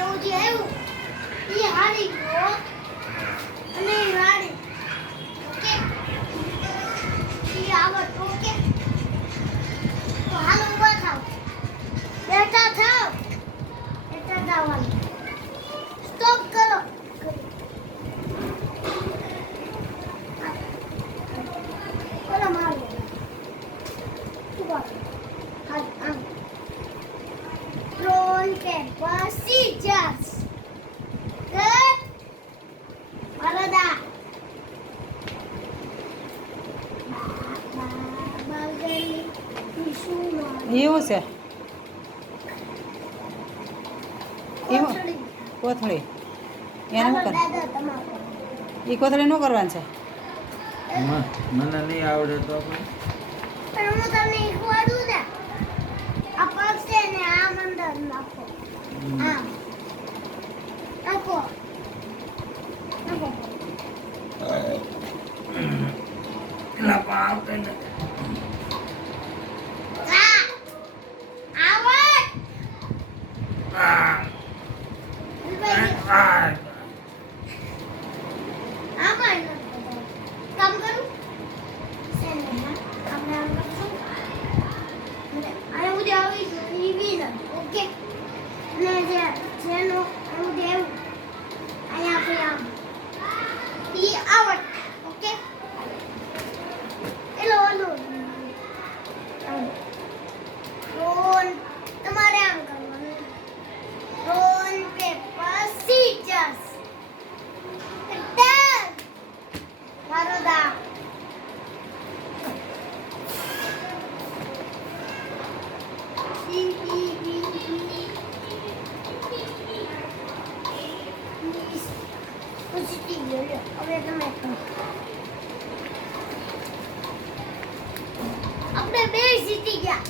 એવું જે આવ્યું એ હારી ગયો અને હારી ઓકે એ આવત ઓકે તો હાલ ઊભા થાવ બેઠા થાવ બેઠા થાવાનું સ્ટોપ કરો બોલો મારો ઊભા હાલ આમ roll paper scissors good Arada એવું છે એવું કોથળી એને શું કર એ કોથળી શું કરવાનું છે મને નહીં આવડે તો આપણે પણ હું તમને શીખવાડું ને આ પક્ષે ને આમ અંદર નાખો આમ નાખો નાખો એલા પણ આવડે ને આ આવડ આમાં કામ કરું સેને આપણે આમ કરશું અને ઉદ્યા આવી ઈવી ને ઓકે અને જેનો ઉદ્યા એવું અહીંયા આપણે આમ ઈ આવડ ઓકે એલો ઓલો રોલ તમારે આમ કરવાનું રોલ પેપર સીઝર્સ મારો દા હવે તમે આપણે બે જીતી ગયા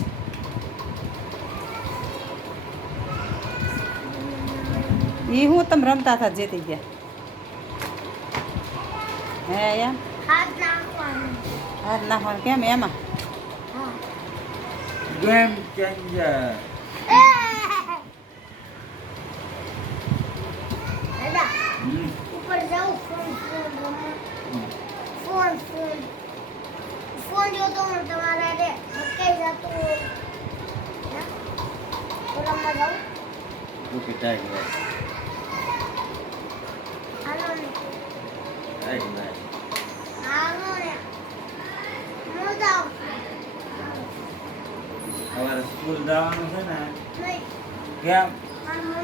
એ હું તમે રમતા હતા જીતી ગયા હે એમ હાથ નાખવાનું હાથ નાખવાનું કેમ એમાં હા ગેમ ચેન્જર દાદા ઉપર જાઉં ફોન જોતો હું તમારા રે કઈ જતું રમવા જાઉં ઓકે ટાઈમ હાલો ને ટાઈમ હાલો ને હું જાઉં સવારે સ્કૂલ જવાનું છે ને નહીં કેમ મારું